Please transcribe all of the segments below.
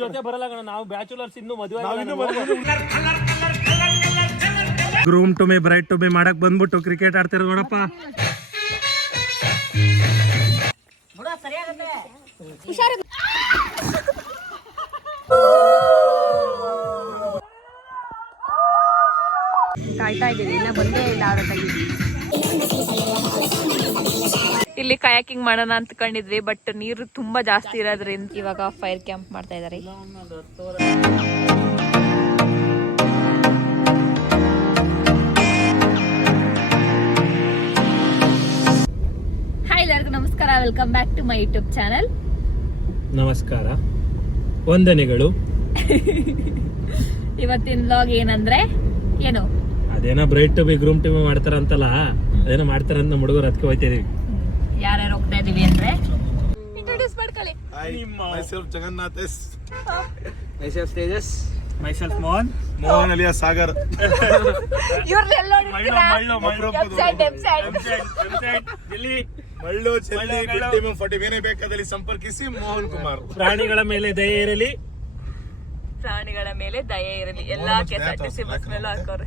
ಜೊತೆ ಬರಲ್ಲ ಕಣ, ನಾವು ಬ್ಯಾಚುಲರ್ಸ್ ಇನ್ನು ಮದುವೆ groom to be bride to be ಮಾಡಕ್ ಬಂದ್ಬಿಟ್ಟು ಕ್ರಿಕೆಟ್ ಆಡ್ತಿರ ನೋಡಪ್ಪ. ಕಾಯ್ತಾ ಇದ್ದೀವಿ, ಇನ್ನ ಬಂದೇ ಇಲ್ಲ. ಇಲ್ಲಿ ಕಯಾಕಿಂಗ್ ಮಾಡೋಣ ಅಂತ್ಕೊಂಡಿದ್ವಿ, ಬಟ್ ನೀರು ತುಂಬಾ ಜಾಸ್ತಿ ಇರೋದ್ರಿಂದ ಇವಾಗ ಫೈರ್ ಕ್ಯಾಂಪ್ ಮಾಡ್ತಾ ಇದಾರೆ. ಹಾಯ್ ಎಲ್ಲರಿಗೂ ನಮಸ್ಕಾರ, welcome back to my YouTube channel. ನಮಸ್ಕಾರ, ವಂದನೆಗಳು. ಇವತ್ತಿನ ವ್ಲಾಗ್ ಏನಂದ್ರೆ ಏನು, ಅದೇನೋ bride to be groom to be ಮಾಡ್ತಾರಂತಲ್ಲ, ಅದೇನೋ ಮಾಡ್ತಾರಂತ ನಮ್ಮ ಹುಡುಗರು ಅದಕ್ಕೆ ಹೋಗ್ತಾ ಇದೀವಿ. ಯಾರ್ಯಾರು ಹೋಗ್ತಾ ಇದೀವಿ ಅಂದ್ರೆ ಇಂಟ್ರೊಡ್ಯೂಸ್ ಮಾಡ್ಕೊಳ್ಳಿ. myself Jagannath S, myself Tejas, myself Mohan alias Sagar. ಇವ್ರನ್ನೆಲ್ಲ ನೋಡಿರ್ತೀರಾ? ಮಳ್ಳು ಚೆಲ್ಲಿ ಟೀಮ್ 40 ಬೇರೆ ಬೇಕಾದಲ್ಲಿ ಸಂಪರ್ಕಿಸಿ ಮೋಹನ್ ಕುಮಾರ್. ಪ್ರಾಣಿಗಳ ಮೇಲೆ ದಯೆ ಇರಲಿ, ಪ್ರಾಣಿಗಳ ಮೇಲೆ ದಯೆ ಇರಲಿ. ಎಲ್ಲಾ ಕೆಎಸ್ಆರ್ಟಿಸಿ ಬಸ್ ಮೇಲೆ ಹಾಕೋರು.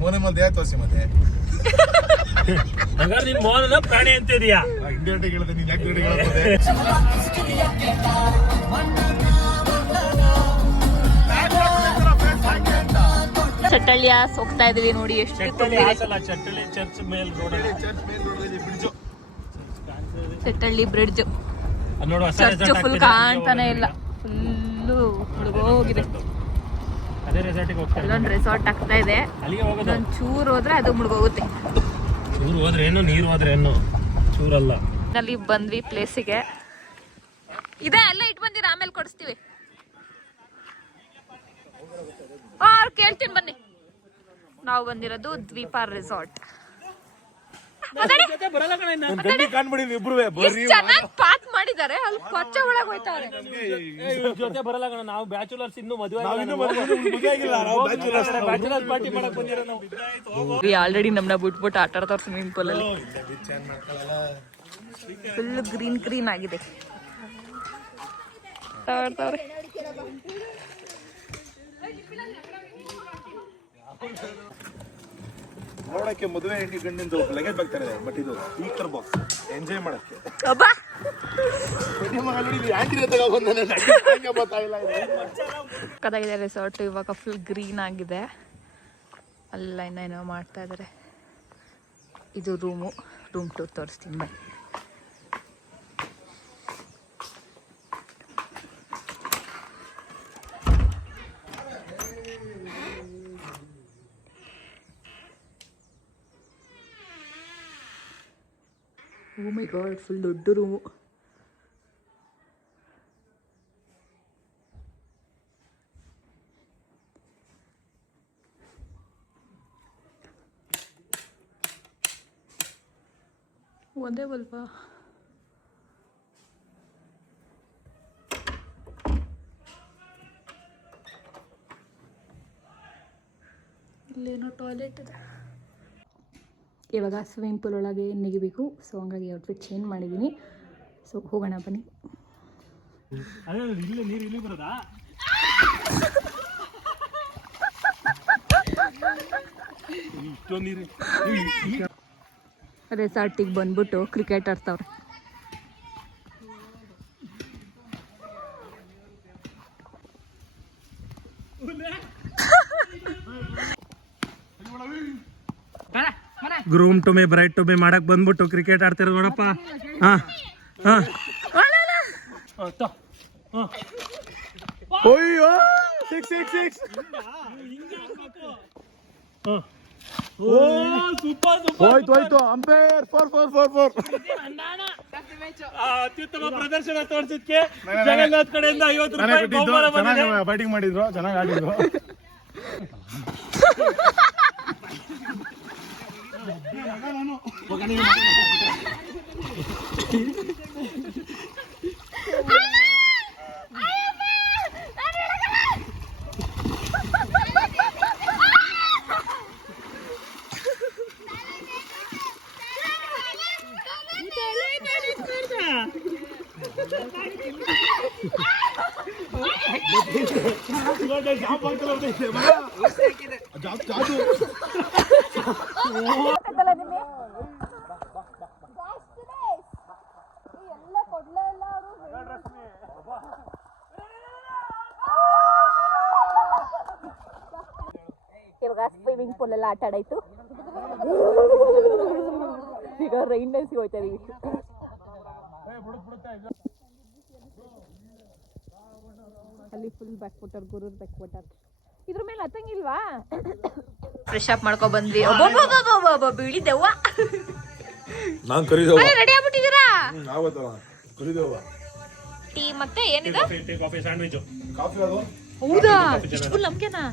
ಮೋನೆ ಮೇಲೆ ದಯೆ ತೋರಿಸಿ. ಮತ್ತೆ ಹಾಗಾದ್ರೆ ನೀನ್ ಮೋಹನ ಪ್ರಾಣಿ ಅಂತ ಇದೀಯಾ? ಇಂಡಿಯಾಟಿಗೆ ಹೇಳಿದೆ, ನೀನ್ ಯಾಕೆ ಹೇಳ್ಬೋದೆ? ಚಟ್ಟಳ್ಳಿಯ ಹೋಗ್ತಾ ಇದೀವಿ ನೋಡಿ, ಎಷ್ಟು ಚಟ್ಟಳ್ಳಿ ಚರ್ಚ್ ಮೇಲ್ ರೋಡ್, ಚಟ್ಟಳ್ಳಿ ಬ್ರಿಡ್ಜ್. ನೋಡು, ಚರ್ಚ್ ಫುಲ್ ಕಾಣ್ತಾನೆ ಇಲ್ಲ, ಫುಲ್ಲು ಮುಳುಗೋಗಿದೆ. ಅದೇ ರೆಸಾರ್ಟಿಗೆ ಹೋಗ್ತಾರೆ. ಅಲ್ಲೊಂದು ರೆಸಾರ್ಟ್ ಆಗ್ತಾ ಇದೆ, ಅಲ್ಲಿಗೆ ಹೋಗೋದು. ಒಂದು ಚೂರು ಹೋದ್ರೆ ಅದು ಮುಳುಗೋಗುತ್ತೆ. ಚೂರು ಹೋದ್ರೆ ಏನು, ನೀರು ಹೋದ್ರೆ ಏನು, ಚೂರಲ್ಲ. ಅಲ್ಲಿ ಬಂದ್ವಿ ಪ್ಲೇಸಿಗೆ. ಇದೆ ಎಲ್ಲ ಇಟ್ಟು ಬಂದಿರ, ಆಮೇಲೆ ಕೊಡಿಸ್ತೀವಿ. ಕೇಳ್ತೀನಿ ಬನ್ನಿ. ನಾವು ಬಂದಿರೋದು ದ್ವೀಪ ರೆಸಾರ್ಟ್. ಚೆನ್ನಾಗಿ ಪಾತ್ ಮಾಡಿದ್ದಾರೆ, ಅಲ್ಲಿ ಕೊಚ್ಚೆ ಒಳಗೆ ಹೋಯ್ತಾರೆ. ಜೊತೆ ಬರಲ್ಲ ಕಣ, ನಾವು ಬ್ಯಾಚುಲರ್ಸ್ ಇನ್ನು ಮದುವೆ ಪಾರ್ಟಿ ಮಾಡಕ್ ಬಂದಿರೋ ನಾವು. ಆಲ್ರೆಡಿ ನಮ್ಮನ್ನ ಬಿಟ್ಬಿಟ್ಟು ಆಟ ಆಡ್ತಾವ್ರ ಸ್ವಿಮ್ಮಿಂಗ್ ಪೂಲ್ ಅಲ್ಲಿ. ಫುಲ್ ಗ್ರೀನ್ ಗ್ರೀನ್ ಆಗಿದೆ. ನೋಡಕ್ಕೆ ಮದುವೆ ಹೆಂಡತಿ ಗಂಡಿಂದ ಲಗೇಜ್ ಬರ್ತಾರೆ, ಬಟ್ ಇದು ಸ್ಪೀಕರ್ ಬಾಕ್ಸ್ ಎಂಜಾಯ್ ಮಾಡಕ್ಕೆ. ಕದಾಗಿದೆ ರೆಸಾರ್ಟ್. ಇವಾಗ ಫುಲ್ ಗ್ರೀನ್ ಆಗಿದೆ, ಅಲ್ಲ ಇನ್ನೇನೋ ಮಾಡ್ತಾ ಇದಾರೆ. ಇದು ರೂಮ್ ಟೂರ್ ತೋರಿಸ್ತೀನಿ ಬನ್ನಿ. ಓ ಮೈ ಗಾಡ್, ಫುಲ್ ದೊಡ್ಡ ರೂಮು. ಒಂದೇ ಬಲ್ವಾ? ಇಲ್ಲೇನೋ ಟಾಯ್ಲೆಟ್ ಇದೆ. ಇವಾಗ ಸ್ವಿಮ್ಮಿಂಗ್ ಪೂಲ್ ಒಳಗೆ ನೆಗಿಬೇಕು, ಸೊ ಹಂಗಾಗಿ ಔಟ್ಫಿಟ್ ಚೇಂಜ್ ಮಾಡಿದ್ದೀನಿ. ಸೊ ಹೋಗೋಣ ಬನ್ನಿ. ರೆಸಾರ್ಟಿಗೆ ಬಂದ್ಬಿಟ್ಟು ಕ್ರಿಕೆಟ್ ಆಡ್ತಾವ್ರೆ. Groom to be bride to be ಮಾಡಕ್ ಬಂದ್ಬಿಟ್ಟು ಕ್ರಿಕೆಟ್ ಆಡ್ತಿರ ನೋಡಪ್ಪ. ಹಾ ಹಾ, ಅಯ್ಯೋ 6 ಹೋಯ್ತು. ಅಂಪೈರ್ 4 ಅತ್ಯುತ್ತಮ ಪ್ರದರ್ಶನ ತೋರಿಸಿದ್ಕೆ ಜಗನ್ನಾಥ್ ಕಡೆಯಿಂದ 50 ರೂಪಾಯಿ ಚೆನ್ನಾಗಿ ಬ್ಯಾಟಿಂಗ್ ಮಾಡಿದ್ರು, ಚೆನ್ನಾಗಿ ಆಡಿದ್ರು. ಇವಾಗ ಸ್ವಿಮ್ಮಿಂಗ್ ಪೂಲ್ ಎಲ್ಲ ಆಟ ಆಡಾಯ್ತು. ಈಗ ರೈನ್ ಡ್ಯಾನ್ಸ್ಗೆ ಹೋಗ್ತಾ ಇದೀವಿ. ಅಲ್ಲಿ ಫುಲ್ ಬ್ಯಾಕ್ ವಾಟರ್, ಗುರೂರ್ ಬ್ಯಾಕ್ ವಾಟರ್. ಇದ್ರ ಮೇಲೆ ಹತ್ತಂಗಿಲ್ವಾ? ಫ್ರೆಶ್ ಅಪ್ ಮಾಡ್ಕೊ ಬಂದ್ವಿ. ಬೀಳಿದೆವ್ವ. ನಾನು ಕರಿದೆವು. ರೆಡಿ ಆಗ್ಬಿಟ್ಟಿದ್ದೀರಾ? ಕರಿದೆವು. ಟೀ ಮತ್ತೆ ಏನಿದೆ? Coffee sandwich. ಕಾಫಿ ಅದು. ಹೌದಾ? ಇಷ್ಟು ಫುಲ್ ನಮ್ಗೆನಾ?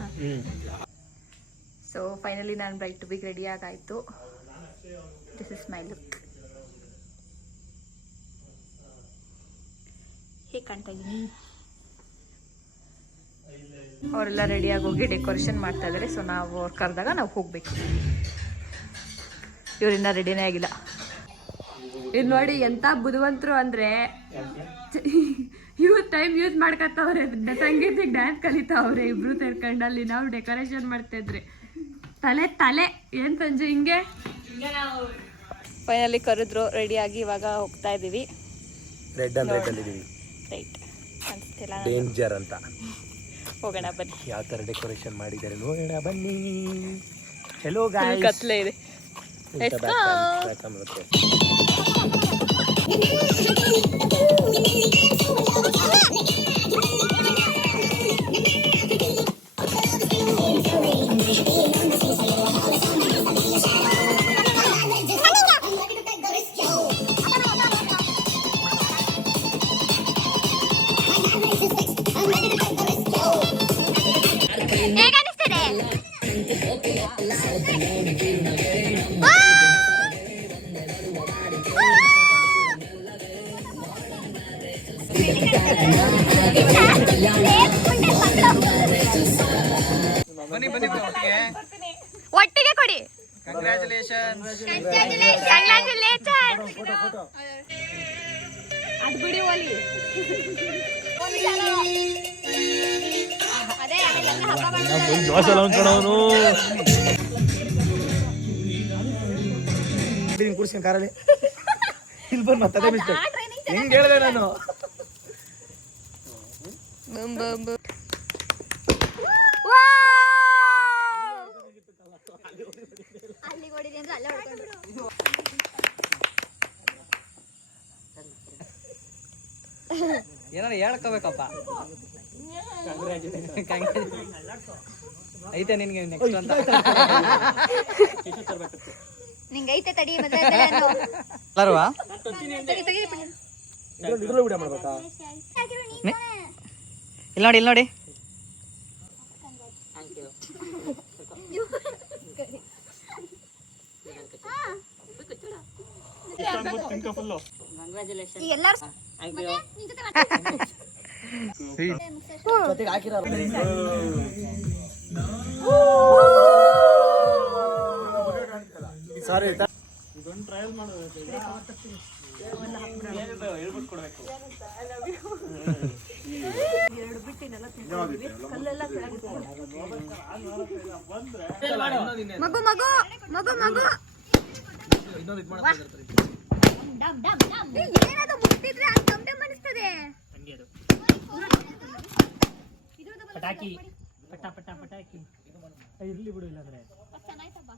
ಸೊ ಫೈನಲಿ ನಾನು ಬ್ರೈಟ್ ಟು ಬಿಗ್ ರೆಡಿ ಆಗಾಯ್ತು. This is my look. ಹೇಗೆ ಕಾಣ್ತಾ ಇದ್ದೀನಿ? ಅವರೆಲ್ಲ ರೆಡಿಯಾಗಿ ಹೋಗಿ ಡೆಕೋರೇಷನ್ ಮಾಡ್ತಾ ಇದ್ದಾರೆ. ಸೊ ನಾವು ಅವ್ರು ಕರೆದಾಗ ನಾವು ಹೋಗ್ಬೇಕು. ಇವರಿಂದ ರೆಡಿನೇ ಆಗಿಲ್ಲ. ಇದು ನೋಡಿ ಎಂತ ಬುದ್ಧಿವಂತರು ಅಂದ್ರೆ ಇವ್ರು ಟೈಮ್ ಯೂಸ್ ಮಾಡ್ಕೊತಾವ್ರೆ. ಸಂಗೀತಕ್ಕೆ ಡ್ಯಾನ್ಸ್ ಕಲಿತಾವ್ರೆ ಇಬ್ರು ಸೇರ್ಕೊಂಡಲ್ಲಿ. ನಾವು ಡೆಕೋರೇಷನ್ ಮಾಡ್ತಾ ಇದ್ರಿ. ತಲೆ ತಲೆ ಏನ್ ಸಂಜೆ ಹಿಂಗೆ. ಫೈನಲಿ ಕರೆದ್ರು, ರೆಡಿಯಾಗಿ ಇವಾಗ ಹೋಗ್ತಾ ಇದೀವಿ. ರೆಡ್ ಅಂಡ್ ರೆಡ್ ಅಲ್ಲಿ ಇದೀವಿ. ರೈಟ್ ಅನ್ಸ್ತಿಲ್ಲ. ಡೇಂಜರ್ ಅಂತ. ಹೋಗೋಣ ಬನ್ನಿ. ಯಾವ ತರ ಡೆಕೋರೇಷನ್ ಮಾಡಿದ್ದಾರೆ ನೋಡೋಣ ಬನ್ನಿ. Hello guys. ಕತ್ಲೆ ಇದೆ. ಒಟ್ಟಿಗೆ ಕೊಡಿ. ಅದು ಬಿಡಿ ಓಲಿ. ಕೂರ್ಸ್ಕೊಂಡು ಕಾರಲ್ಲಿ ಇಲ್ಲಿ ಬಂದು ಮತ್ತೆ ಹೆಂಗೆ ಹೇಳಿದೆ ನಾನು. ಏನಾರ ಹೇಳ್ಕೋಬೇಕಪ್ಪ. ಐತೆ ನಿನ್ಗೆ ನೆಕ್ಸ್ಟ್ ಅಂತ. ನಿಂಗೆ ಐತೆ ತಡಿ ಮತ್ತೆ ಅಲ್ವಾ? ಇಲ್ಲಿ ನೋಡಿ, ಇಲ್ಲಿ ನೋಡಿ. ಸಾರಿ ಮಗು ಮಗು ಮಗು ಮಗು ಏನಾದ್ರು ಮುಟ್ಟಿದ್ರೆ ಅದು ಗಮನ ಮನಿಸ್ತದೆ. ಪಟಾಕಿ ಪಟ ಪಟ ಪಟಾಕಿ ಇರ್ಲಿ ಬಿಡು. ಇಲ್ಲಾಂದ್ರೆ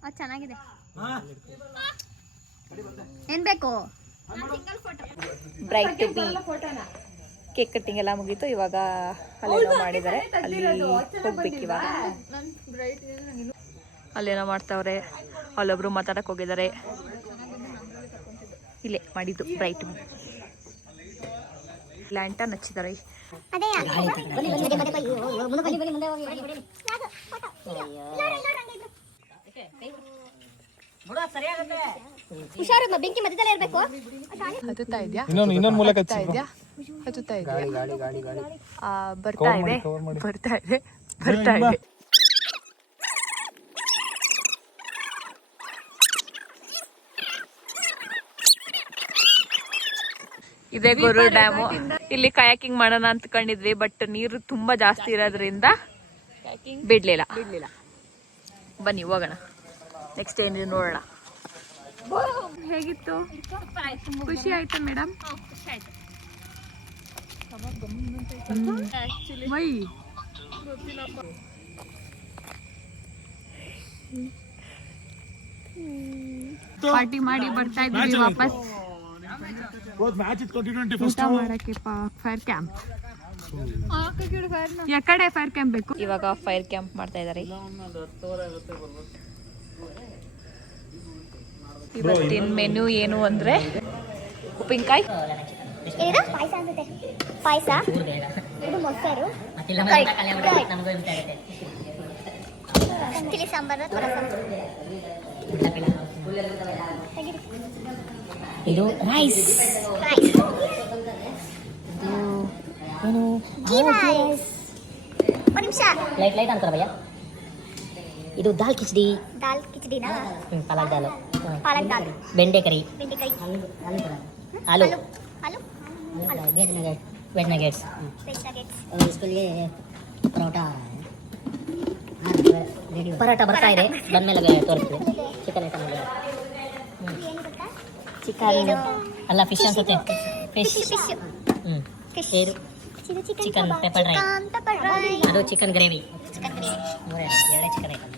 ಅದು ಚೆನ್ನಾಗಿದೆ. ಏನ್ ಬೇಕು? Bride to be cake cutting ಎಲ್ಲ ಮುಗೀತು. ಇವಾಗ ಅಲ್ಲೇನೋ ಮಾಡಿದ್ದಾರೆ, ಅಲ್ಲಿ ಹೋಗ್ಬೇಕು. ಇವಾಗ ಅಲ್ಲೇನೋ ಮಾಡ್ತಾವ್ರೆ. ಅಲ್ಲೊಬ್ರು ಮಾತಾಡಕ್ ಹೋಗಿದ್ದಾರೆ. ಇಲ್ಲೇ ಮಾಡಿದ್ದು ಬ್ರೈಟ್ ಬಿ. ಲ್ಯಾಂಟರ್ನ್ ಹಚ್ಚಿದ್ದಾರೆ. ಹುಷಾರು, ಬೆಂಕಿ ಮಧ್ಯದಲ್ಲೇ ಇರಬೇಕು. ಹತ್ತುತ್ತಾ ಇದೆಯಾ? ಇನ್ನೊಂದು ಮೂಲಕ ಹತ್ತುತ್ತಾ ಇದೆಯಾ? ಬರ್ತಾ ಇದೆ, ಬರ್ತಾ ಇದೆ, ಬರ್ತಾ ಇದೆ. ಇದೇ ಗೊರು ಡ್ಯಾಮು. ಇಲ್ಲಿ ಕಯಾಕಿಂಗ್ ಮಾಡೋಣ ಅಂತ್ಕೊಂಡಿದ್ವಿ, ಬಟ್ ನೀರು ತುಂಬಾ ಜಾಸ್ತಿ ಇರೋದ್ರಿಂದ ಬಿಡ್ಲಿಲ್ಲ. ಬನ್ನಿ ಹೋಗೋಣ, ನೆಕ್ಸ್ಟ್ ಏನಿದೆ ನೋಡೋಣ. ಹೇಗಿತ್ತು? ಖುಷಿ ಆಯ್ತಾ ಮೇಡಮ್? ಪಾರ್ಟಿ ಮಾಡಿ ಬರ್ತಾ ಇದ್ವಿ ವಾಪಸ್ ಊಟ ಮಾಡಕ್ಕೆ ಫೈರ್ ಕ್ಯಾಂಪ್. ಯಾಕಡೆ ಫೈರ್ ಕ್ಯಾಂಪ್ ಬೇಕು? ಇವಾಗ ಫೈರ್ ಕ್ಯಾಂಪ್ ಮಾಡ್ತಾ ಇದಾರೆ. ಇವತ್ತಿನ ಮೆನು ಏನು ಅಂದ್ರೆ ಉಪ್ಪಿನಕಾಯಿ, ಪಾಯಸ ಅನ್ಸುತ್ತೆ. ಪಾಯಸ, ಇದು ಮೊಸರು, ತಿಳಿ ಸಾಂಬಾರು, ಇದು ರೈಸ್, ಒಂದು ನಿಮಿಷ ಲೈಟ್ ಅಂತಾರೆ ಭಯ್ಯ. ಇದು ದಾಲ್ ಕಿಚಡಿ. ದಾಲ್ ಕಿಚಡಿನಾ? ಪಾಲಕ್ ದಾಲ್, ಪಾಲಕ್ ದಾಲ್, ಬೆಂಡೆಕಾಯಿ, ಆಲೂ, ವೆಜ್ ನಗೆಟ್ಸ್, ಸ್ಕೂಲ್ಗೆ ಪರೋಟ ಬರ್ತಾ ಇದೆ, ಬಂದ್ಮೇಲೆ ತೋರಿಸ್ತೀವಿ. ಚಿಕನ್ ಐಟಮ್ ಚಿಕನ್ ಅಲ್ಲ, ಫಿಶ್ ಅನ್ಸುತ್ತೆ. ಫಿಶ್, ಚಿಕನ್ ಪೆಪ್ಪರ್ ಡ್ರೈ, ಅದು ಚಿಕನ್ ಗ್ರೇವಿ, ಎರಡೇ ಚಿಕನ್ ಐಟಮ್.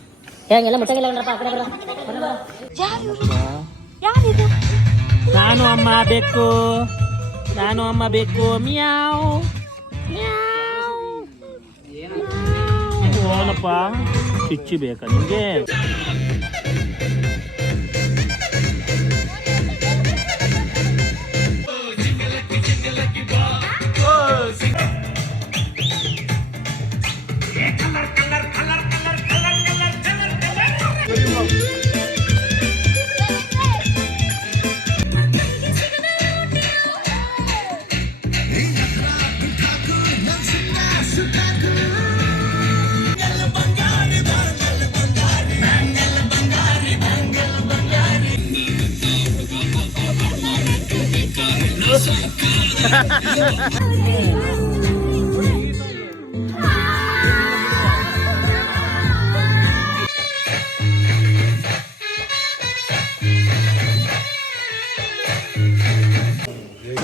ಹೇಗೆಲ್ಲ ಮುಟ್ಟಂಗಿಲ್ಲ ಆ ಕಡೆ ಬರೋ. ಯಾರಿದು? ನಾನು ಅಮ್ಮ ಬೇಕು, ನಾನು ಅಮ್ಮ ಬೇಕು. ಮಿಯಾವ್ ಓನಪ್ಪ, ಕಿಚ್ಚಿ ಬೇಕಾ ನಿಮಗೆ?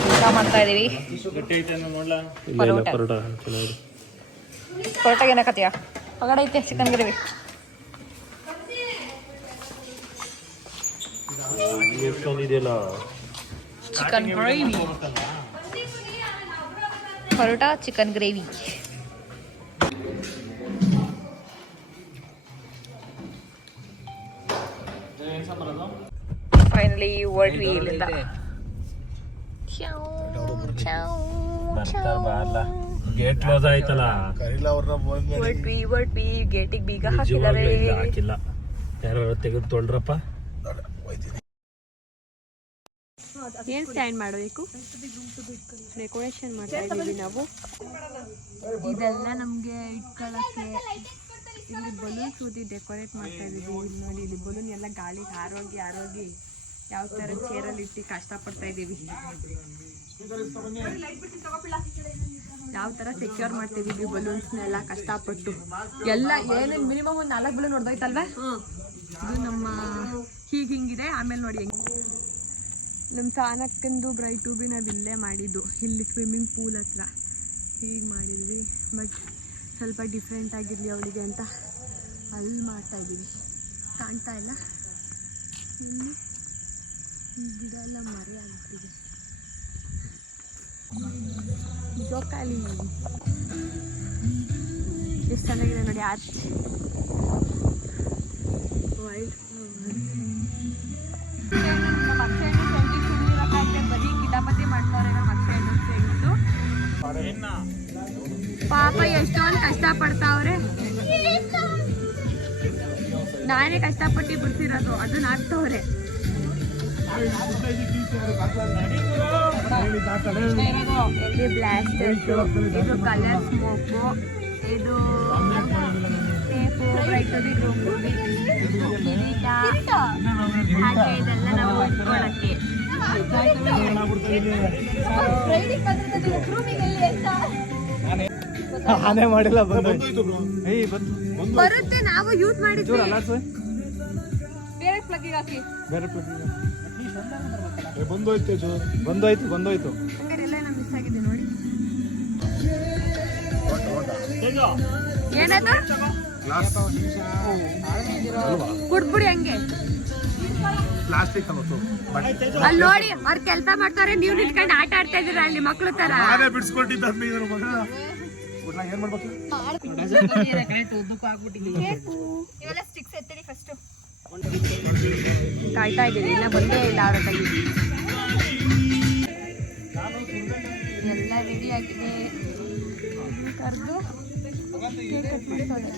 ಊಟ ಮಾಡ್ತಾ ಇದೀವಿ. ಪರೋಟ ಏನಕತ್ತೀಯ? ಹೊಗಡೆ ಐತೆ chicken gravy. Chicken gravy, parotta, chicken gravy. Finally ಹೊರಟ್ವಿ ಇಲ್ಲಿಂದ. ಗೇಟ್ ಕ್ಲೋಸ್ ಆಯ್ತಲ್ಲ, ಹೊರಟ್ವಿ. ಗೇಟಿಗೆ ಬೀಗ ಹಾಕಿಲ್ಲ. ಯಾರು ತೆಗೆದು ತೊಳ್ರಪ್ಪ. ಏನ್ ಸ್ಟ್ಯಾಂಡ್ ಮಾಡಬೇಕು? ಡೆಕೋರೇಷನ್ ಮಾಡ್ತಾ ಇದೀವಿ ನಾವು. ಇದೆಲ್ಲ ನಮ್ಗೆ ಇಟ್ಕೊಳ್ಳಕ್ಕೆ. ಇಲ್ಲಿ ಬಲೂನ್ಸ್ ಊದಿ ಡೆಕೋರೇಟ್ ಮಾಡ್ತಾ ಇದೀವಿ. ಇಲ್ಲಿ ನೋಡಿ, ಇಲ್ಲಿ ಬಲೂನ್ ಎಲ್ಲ ಗಾಳಿಗೆ ಹಾರೋಗಿ ಯಾವ ತರ ಚೇರಲ್ಲಿ ಇಟ್ಟು ಕಷ್ಟಪಡ್ತಾ ಇದೀವಿ. ಯಾವ ತರ ಸೆಕ್ಯೂರ್ ಮಾಡ್ತಿದೀವಿ ಬಲೂನ್ಸ್ನೆಲ್ಲ ಕಷ್ಟಪಟ್ಟು. ಎಲ್ಲ ಏನೇನು ಮಿನಿಮಮ್ ಒಂದು 4 ಬಲೂನ್ ಹೊಡೆದೋಯ್ತಲ್ವಾ? ಇದು ನಮ್ಮ ಹಿಂಗಿದೆ. ಆಮೇಲೆ ನೋಡಿ, ನಮ್ಮ ಸಾನಕ್ಕಂದು ಬ್ರೈಟು ಬಿ ನಾವು ಇಲ್ಲೇ ಮಾಡಿದ್ದು, ಇಲ್ಲಿ ಸ್ವಿಮ್ಮಿಂಗ್ ಪೂಲ್ ಹತ್ರ ಹೀಗೆ ಮಾಡಿದ್ವಿ. ಬಟ್ ಸ್ವಲ್ಪ ಡಿಫ್ರೆಂಟ್ ಆಗಿರಲಿ ಅವಳಿಗೆ ಅಂತ ಅಲ್ಲಿ ಮಾಡ್ತಾ ಇದ್ದೀವಿ. ಕಾಣ್ತಾ ಇಲ್ಲ, ಇಲ್ಲಿ ಈ ಗಿಡ ಎಲ್ಲ ಮರೆ ಆಗ್ತಿದೆ. ಜೋಕಾಲಿ ಎಷ್ಟು ಚೆನ್ನಾಗಿದೆ ನೋಡಿ. ಆರ್ಚ್, ವೈಟ್ ನಮ್ಮ ಅಕ್ಷಯನ್ನು ಸಂಜೆ ಸುಮ್ಮನೆ ಬರೀ ಕಿತಾಪತಿ ಮಾಡ್ತಾರೆ. ನಮ್ಮ ಅಕ್ಷಯನ್ನು ಫ್ರೆಂಡ್ಸು ಪಾಪ ಎಷ್ಟೊಂದು ಕಷ್ಟಪಡ್ತಾವ್ರೆ. ನಾನೇ ಕಷ್ಟಪಟ್ಟು ಬಿಡ್ತಿರೋದು, ಅದನ್ನ ಹಾಕ್ತವ್ರೆ. ಇಲ್ಲಿ ಬ್ಲಾಸ್ಟರ್ಸ್, ಇದು ಕಲರ್ ಸ್ಮೋಕು, ಇದು ಟೇಪು, ಬ್ರೈಟು, ಕಿರೀಟ, ಹಾಗೆ ಇದೆಲ್ಲ ನಾವು ಇಟ್ಕೊಳ್ಳೋಕ್ಕೆ. ಆನೆ ಮಾಡಿಲ್ಲ ಬಂದೋಯ್ತು ಬ್ರೋ. ಬರುತ್ತೆ, ನಾವು ಯೂಸ್ ಮಾಡಿದ್ವಿ. ಬೇರೆ ಪ್ಲಗ್ ಹಾಕಿ. ಬೇರೆ ಪ್ಲಗ್ ಬಂದೋಯ್ತು ತೇಜು. ಬಂದೋಯ್ತು ಹಂಗಾರೆ ಎಲ್ಲ ಮಿಸ್ ಆಗಿದೆ ನೋಡಿ. ಏನದು ಕುಡ್ಬಿಡಿ ಹಂಗೆ. ಪ್ಲಾಸ್ಟಿಕ್ ಅಲ್ಲಿ ನೋಡಿ ಅವ್ರು ಕೆಲಸ ಮಾಡ್ತಾರೆ, ನೀವು ನಿಂತ್ಕೊಂಡು ಆಟ ಆಡ್ತಾ ಇದೀರ ಅಲ್ಲಿ ಮಕ್ಳು ತರ. ನಾನೇ ಬಿಡಿಸ್ಕೊಟ್ಟಿದ್ದ ಇದ್ರ ಮಗ ಏನ್ ಮಾಡ್ಬೇಕು? ಇವೆಲ್ಲ ಸ್ಟಿಕ್ಸ್ ಎತ್ತಡಿ ಫಸ್ಟ್. ಕಾಯ್ತಾ ಇದ್ದೀನಿ, ಇನ್ನ ಬಂದೇ ಇಲ್ಲ ಅವ್ರ ಕೈಲಿ. ಎಲ್ಲ ರೆಡಿ ಆಗಿದೆ. ಕರೆದು ಕೇಕ್ ಕಟ್ ಮಾಡ್ತಾಳೆ.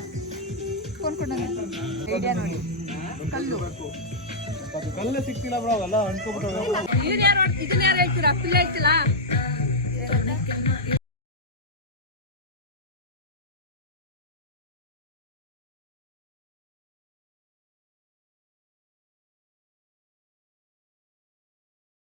ಐಡಿಯಾ ನೋಡಿ. ಕಲ್ಲು ಸಿಕ್ತಿಲ್ಲ ಬ್ರೋ, ಎಲ್ಲ ಅನ್ಕೋಬಿಟ್ಟು ಇದನ್ನ ಯಾರು ಹೇಳ್ತೀರಾ? ಫುಲ್ ಹೇಳ್ತಿಲ್ಲ.